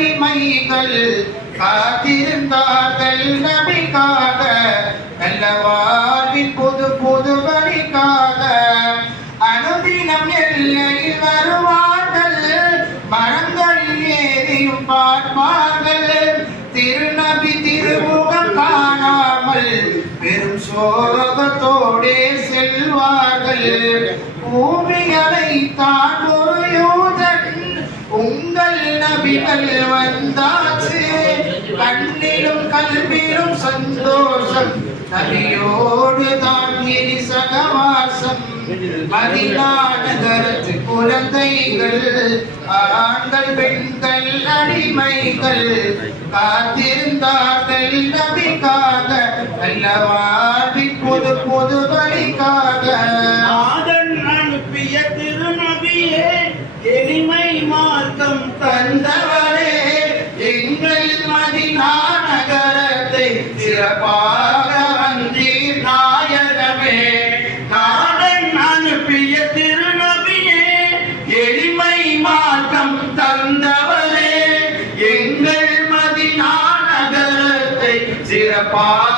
அடிமைகள் காத்திருந்தார்கள் நபிக்காக, நல்ல வாழ்வின் புது புது வழிக்காக. அனுதினம் எல்லையில் வருவார்கள், மரங்களில் ஏறியும் பார்ப்பார்கள். திருநபி திருமுகம் காணாமல் பெரும் சோகத்தோடே செல்வார்கள். பூமிகளை தான் ஒரு யூதன், உங்கள் நபிகள் வந்தாச்சு. கண்ணிலும் கல்விலும் சந்தோஷம், நபியோடு தான் இனி சகவாசம். மதீனா நகரத்து குழந்தைகள், ஆண்கள் பெண்கள் அடிமைகள் காத்திருந்தார்கள் நபிக்காக, நல்ல வாழ்வின் புது புது வழிக்காக. நாதன் அனுப்பிய திருநபியே, எளிமை மார்க்கம் தந்தவரே, எங்கள் மதீனா நகரத்தை சிறப்பாக வந்தீர் நாயகமே. நாதன் அனுப்பிய திருநபியே, எளிமை மார்க்கம் தந்தவரே, எங்கள் மதீனா நகரத்தை சிறப்பாக